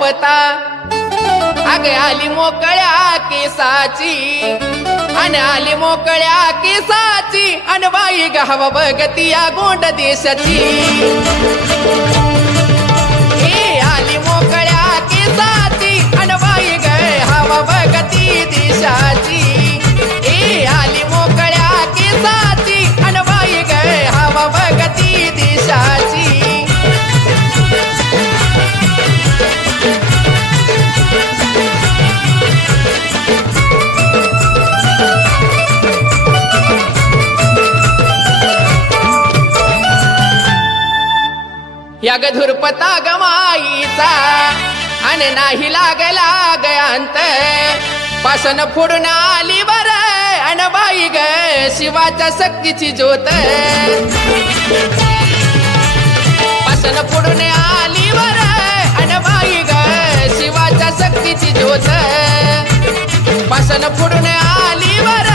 पता अग आली मोकळ्या केसाची अन आली मोकळ्या केसाची अन बाई गावा बघती या गोंड देशाची ए आली मोकळ्या केसाची अन बाई ग हवा बघती देशाची ए आली मोकळ्या केसाची अन बाई ग हवा बघती देशाची या ग धुरपता गमाईचा आणि नाही लागला गयांत पासन फोडून आली बर अन बाई ग शिवाच्या शक्तीची ज्योत पासन फोडून आली बर अन बाई ग शिवाच्या शक्तीची ज्योत पासन फोडून आली बर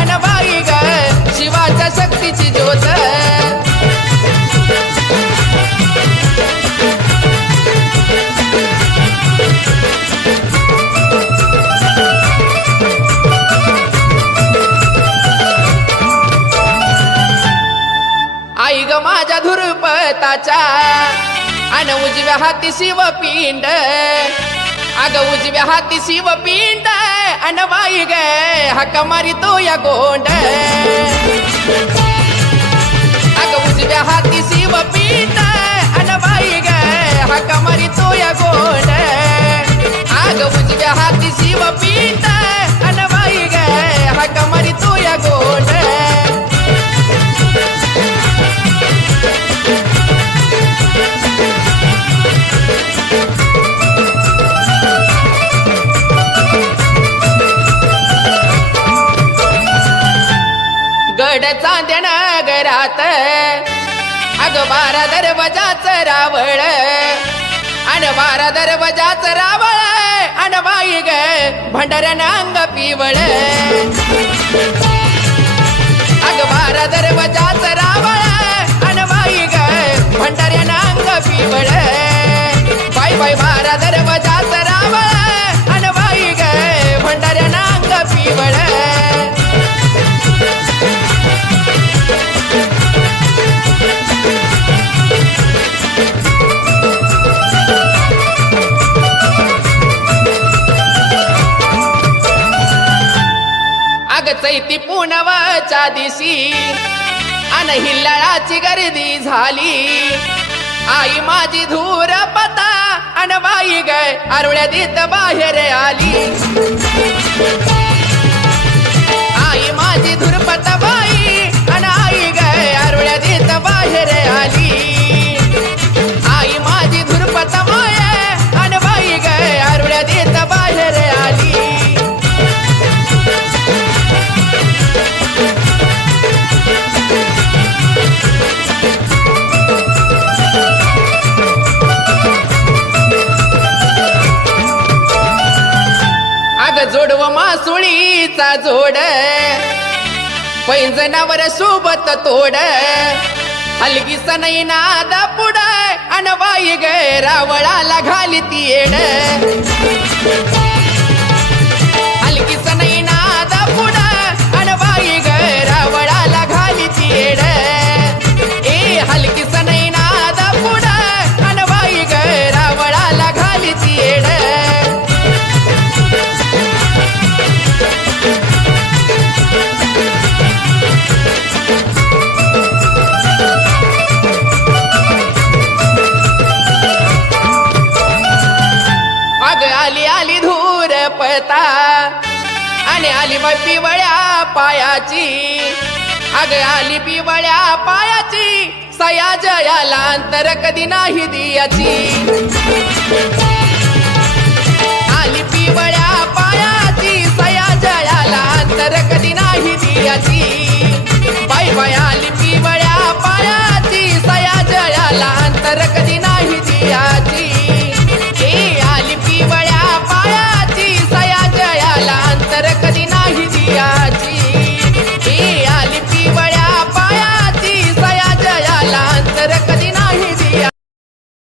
अन बाई ग शिवाच्या शक्तीची ज्योत आई ग माझ्या धुरपताच्या अन उजव्या हाती शिवपिंड अग उजव्या हाती शिवपिंड अन बाई ग हक्का मारी तो या गोंड अग उजव्या हाती शिवपिंड अन बाई ग हक्का मारी तो या गोंड अग उजव्या हाती शिवपिंड अन बाई ग हक्का मारी तो या गोंड गड चांद्या नगरात अग 12 दरवाजाच रावळ अन 12 दरवाजाच रावळ अन बाई ग भंडाऱ्यानं अंग पिवळ अग 12 दरवाजाच रावळ अन बाई ग भंडाऱ्यानं अंग पिवळ बाई बाई 12 दरवाजाच रावळ अन बाई ग भंडाऱ्यानं अंग पिवळ चैती पुनवाच्या दिशी अन हिल्लाळाची गर्दी झाली आई माझी धुरपता अन बाई ग आरुळ्या देत बाहेर आली आई माझी धुरपता बाई अन आई ग आरुळ्या देत बाहेर आली आई माझी धुरपता बाई अन बाई ग आरुळ्या देत बाहेर आली जोडव मासुळीचा जोड पैंजनावर सोबत तोड हलगी सनई नाद पुढ अन बाई ग रावळाला घाली ती येड हलगी सनई नाद पुढ अन बाई ग रावळाला घाली ती येड ए हलगी सनई नाद पुढ अन बाई ग रावळाला घाली ती येड आली धुरपता आणि आली बाई पिवळ्या पायाची अग आली पिवळ्या पायाची सया जयाला अंतर कधी नाही दियाची आली पिवळ्या पायाची सया जयाला अंतर कधी नाही दियाची बाई बाई आली पिवळ्या पायाची सया जयाला अंतर